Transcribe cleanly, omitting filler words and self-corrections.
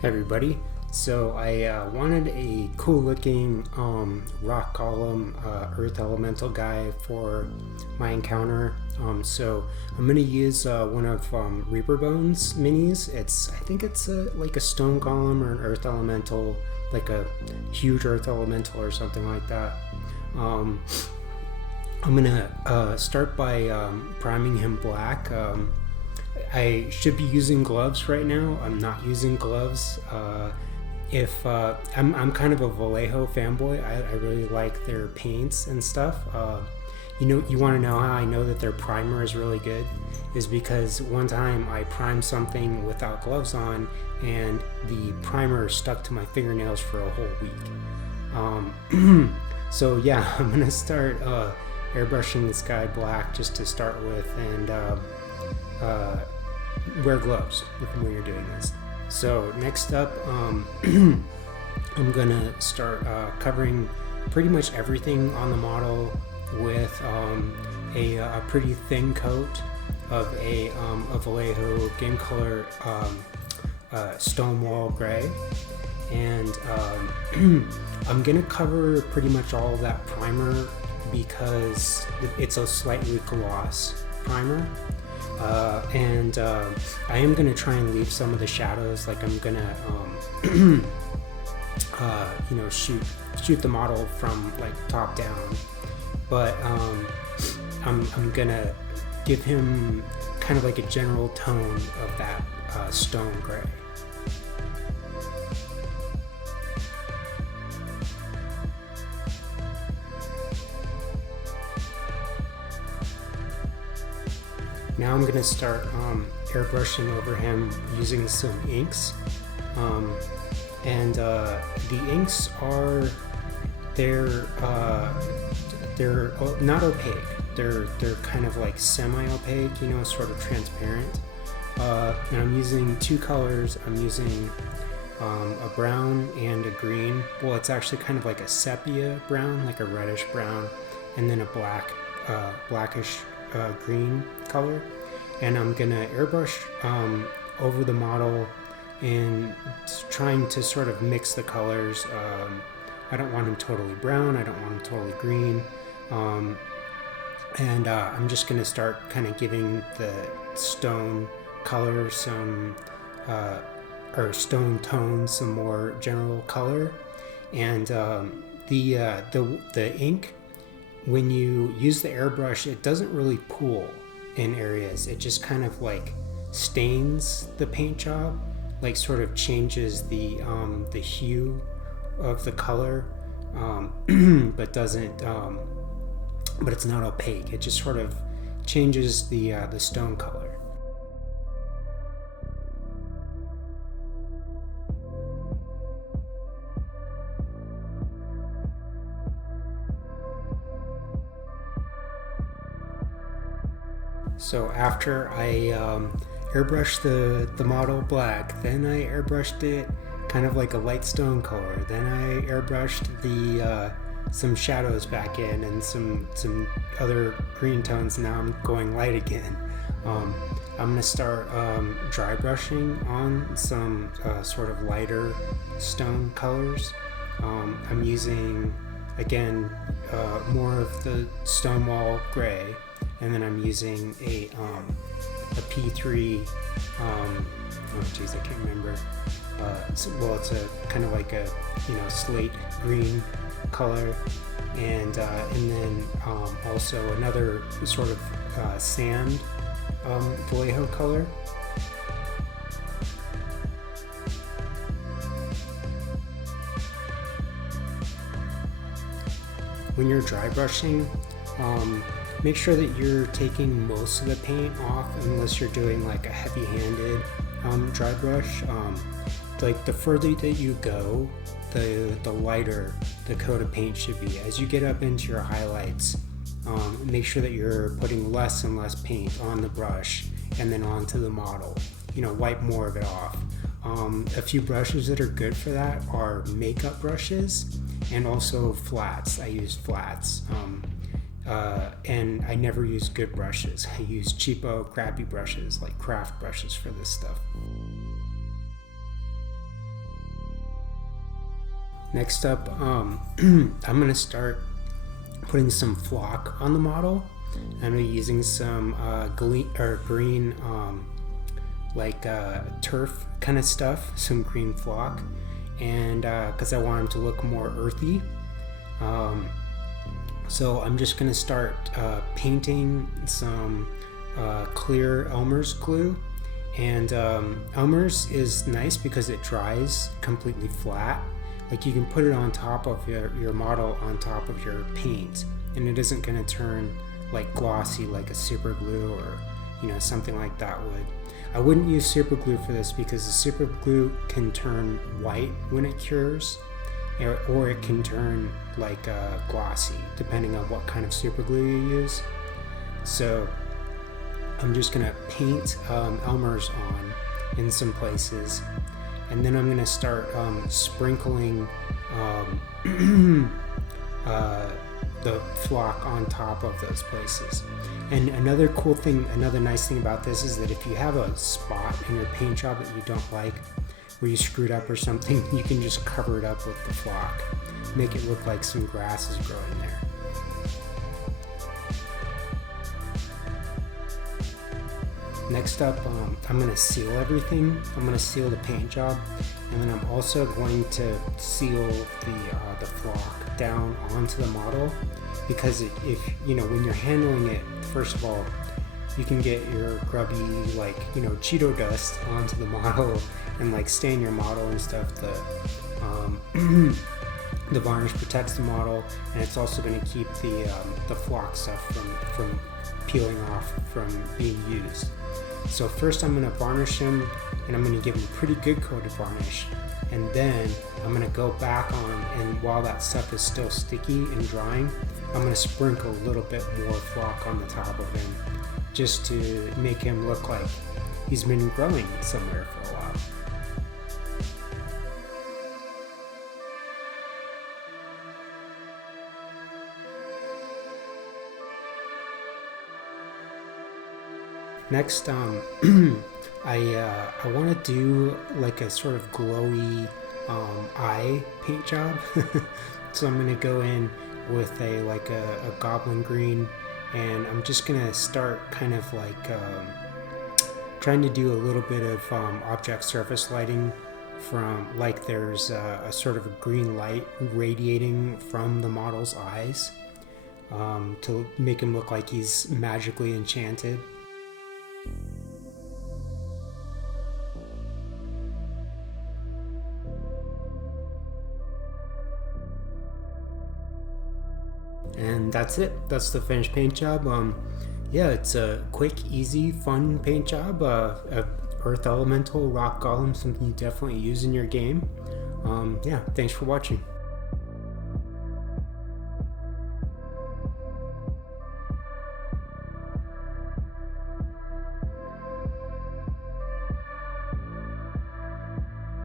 Hey everybody, so I wanted a cool looking rock golem earth elemental guy for my encounter. So I'm going to use one of Reaper Bones minis. I think it's like a stone golem or an earth elemental, like a huge earth elemental or something like that. I'm going to start by priming him black. I should be using gloves right now. I'm not using gloves. I'm kind of a Vallejo fanboy. I really like their paints and stuff. You want to know how I know that their primer is really good? Is because one time I primed something without gloves on, and the primer stuck to my fingernails for a whole week. So yeah, I'm gonna start airbrushing this guy black just to start with, and wear gloves when you're doing this. So next up, I'm gonna start covering pretty much everything on the model with a pretty thin coat of a Vallejo game color Stonewall gray, and I'm gonna cover pretty much all of that primer because it's a slightly gloss primer. I am gonna try and leave some of the shadows. Like I'm gonna, shoot the model from like top down, but I'm gonna give him kind of like a general tone of that stone gray. Now I'm going to start airbrushing over him using some inks. The inks they're not opaque. They're kind of like semi-opaque, sort of transparent. And I'm using two colors. I'm using a brown and a green. Well, it's actually kind of like a sepia brown, like a reddish brown, and then a blackish green color. And I'm gonna airbrush over the model and trying to sort of mix the colors. I don't want him totally brown, I don't want him totally green, I'm just gonna start kind of giving the stone color some or stone tone some more general color. And the ink, when you use the airbrush, it doesn't really pool in areas. It just kind of like stains the paint job, like sort of changes the hue of the color, but doesn't. But it's not opaque. It just sort of changes the stone color. So after I airbrushed the model black, then I airbrushed it kind of like a light stone color. Then I airbrushed some shadows back in and some other green tones. Now I'm going light again. I'm gonna start dry brushing on some sort of lighter stone colors. I'm using again more of the Stonewall gray. And then I'm using a P3, I can't remember. It's a kind of like a slate green color, and then also another sort of sand Vallejo color. When you're dry brushing, make sure that you're taking most of the paint off unless you're doing like a heavy-handed dry brush. Like the further that you go, the lighter the coat of paint should be. As you get up into your highlights, make sure that you're putting less and less paint on the brush and then onto the model. Wipe more of it off. A few brushes that are good for that are makeup brushes and also flats. I use flats. And I never use good brushes. I use cheapo, crappy brushes like craft brushes for this stuff. Next up, I'm gonna start putting some flock on the model. I'm gonna be using some green turf kind of stuff, some green flock, and because I want him to look more earthy. So I'm just gonna start painting some clear Elmer's glue. And Elmer's is nice because it dries completely flat. Like you can put it on top of your model on top of your paint, and it isn't going to turn like glossy like a super glue or something like that would. I wouldn't use super glue for this because the super glue can turn white when it cures, or it can turn like glossy depending on what kind of super glue you use. So I'm just gonna paint Elmer's on in some places, and then I'm gonna start sprinkling the flock on top of those places. And another nice thing about this is that if you have a spot in your paint job that you don't like, where you screwed up or something, you can just cover it up with the flock, make it look like some grass is growing there. Next up, I'm going to seal everything. I'm going to seal the paint job, and then I'm also going to seal the flock down onto the model, because if when you're handling it, first of all, you can get your grubby Cheeto dust onto the model and stain your model and stuff. The varnish protects the model, and it's also going to keep the flock stuff from peeling off from being used. So first I'm going to varnish him, and I'm going to give him a pretty good coat of varnish, and then I'm going to go back on, and while that stuff is still sticky and drying, I'm going to sprinkle a little bit more flock on the top of him, just to make him look like he's been growing somewhere for a while. Next, I want to do like a sort of glowy eye paint job. So I'm going to go in with a goblin green, and I'm just going to start kind of trying to do a little bit of object surface lighting from there's a sort of a green light radiating from the model's eyes to make him look like he's magically enchanted. And that's it. That's the finished paint job. Yeah, it's a quick, easy, fun paint job. Earth Elemental, Rock Golem, something you definitely use in your game. Yeah, thanks for watching.